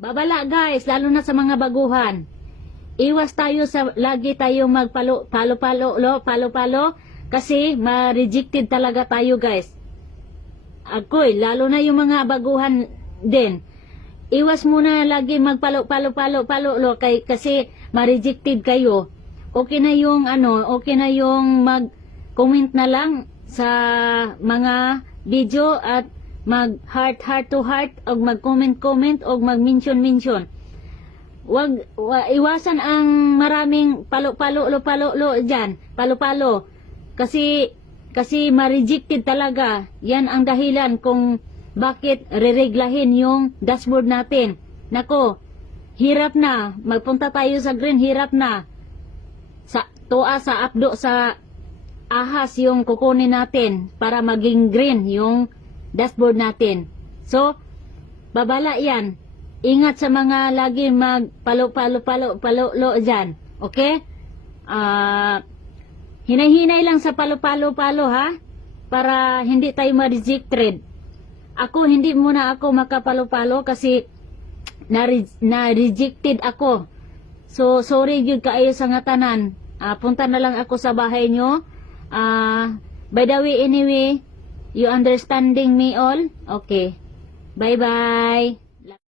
Babala guys, lalo na sa mga baguhan. Iwas tayo sa lagi tayong palo-palo kasi ma-rejected talaga tayo guys. Ako'y, lalo na yung mga baguhan din. Iwas muna lagi magpalo-palo kasi ma-rejected kayo. Okay na yung okay na yung mag-comment na lang sa mga video at mag-heart to heart o mag-comment o mag-mention. Iwasan ang maraming palo-palo dyan. Palo-palo. Kasi ma-rejected talaga. Yan ang dahilan kung bakit rereglahin yung dashboard natin. Nako, hirap na. Magpunta tayo sa green, hirap na. Sa updo sa ahas yung kukunin natin para maging green yung dashboard natin. So, babala yan. Ingat sa mga lagi magpalo dyan. Okay? Hinay-hinay lang sa palo ha. Para hindi tayo ma-rejected. Ako, hindi muna ako makapalo kasi na-rejected ako. So, sorry yun kaayo sa ngatanan. Punta na lang ako sa bahay nyo. By the way, anyway, you understanding me all? Okay. Bye-bye.